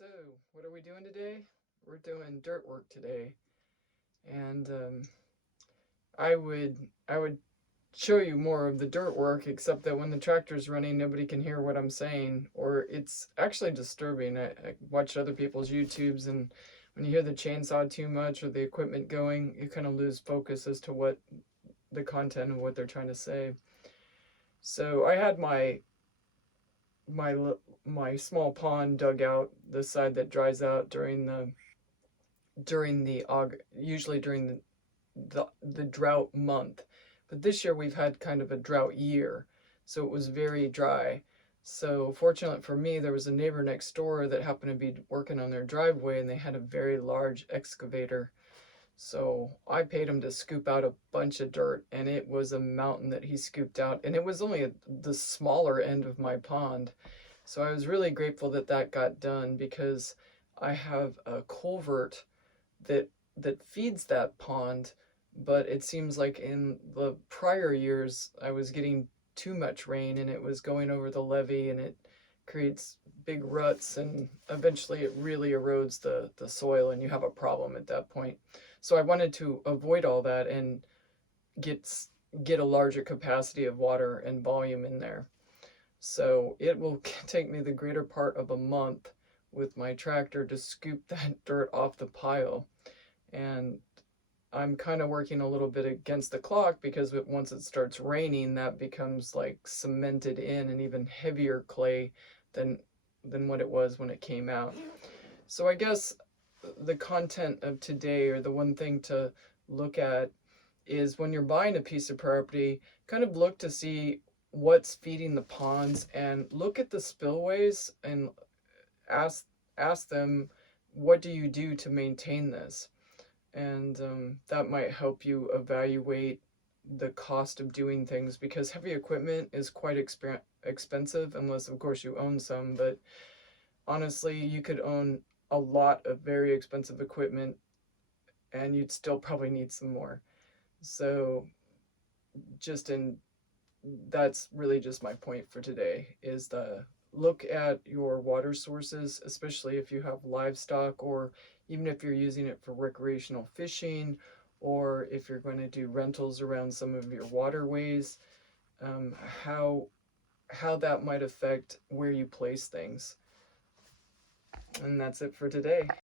So, what are we doing today? We're doing dirt work today, and I would show you more of the dirt work, except that when the tractor's running, nobody can hear what I'm saying, or it's actually disturbing. I watch other people's YouTubes, and when you hear the chainsaw too much or the equipment going, you kind of lose focus as to what the content of what they're trying to say. So I had my my small pond dug out, the side that dries out during the usually during the drought month. But this year we've had kind of a drought year, so it was very dry. So fortunate for me, there was a neighbor next door that happened to be working on their driveway, and they had a very large excavator. So I paid him to scoop out a bunch of dirt, and it was a mountain that he scooped out, and it was only the smaller end of my pond. So I was really grateful that that got done, because I have a culvert that feeds that pond, but it seems like in the prior years I was getting too much rain and it was going over the levee, and it creates big ruts, and eventually it really erodes the soil and you have a problem at that point. So I wanted to avoid all that and get get a larger capacity of water and volume in there. So it will take me the greater part of a month with my tractor to scoop that dirt off the pile. And I'm kind of working a little bit against the clock, because once it starts raining, that becomes like cemented in and even heavier clay than what it was when it came out. So I guess the content of today, or the one thing to look at, is when you're buying a piece of property, kind of look to see what's feeding the ponds, and look at the spillways and ask them, what do you do to maintain this? And that might help you evaluate the cost of doing things, because heavy equipment is quite expensive, unless of course you own some. But honestly, you could own a lot of very expensive equipment and you'd still probably need some more. So just in that's really just my point for today, is the look at your water sources, especially if you have livestock, or even if you're using it for recreational fishing, or if you're going to do rentals around some of your waterways, um, how that might affect where you place things. And that's it for today.